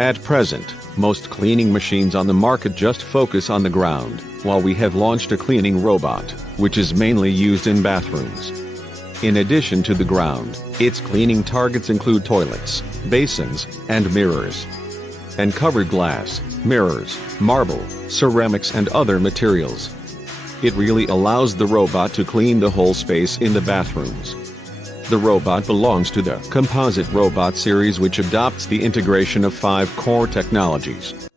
At present, most cleaning machines on the market just focus on the ground, while we have launched a cleaning robot, which is mainly used in bathrooms. In addition to the ground, its cleaning targets include toilets, basins, and mirrors. And covered glass, mirrors, marble, ceramics and other materials. It really allows the robot to clean the whole space in the bathrooms. The robot belongs to the Composite Robot series, which adopts the integration of 5 core technologies.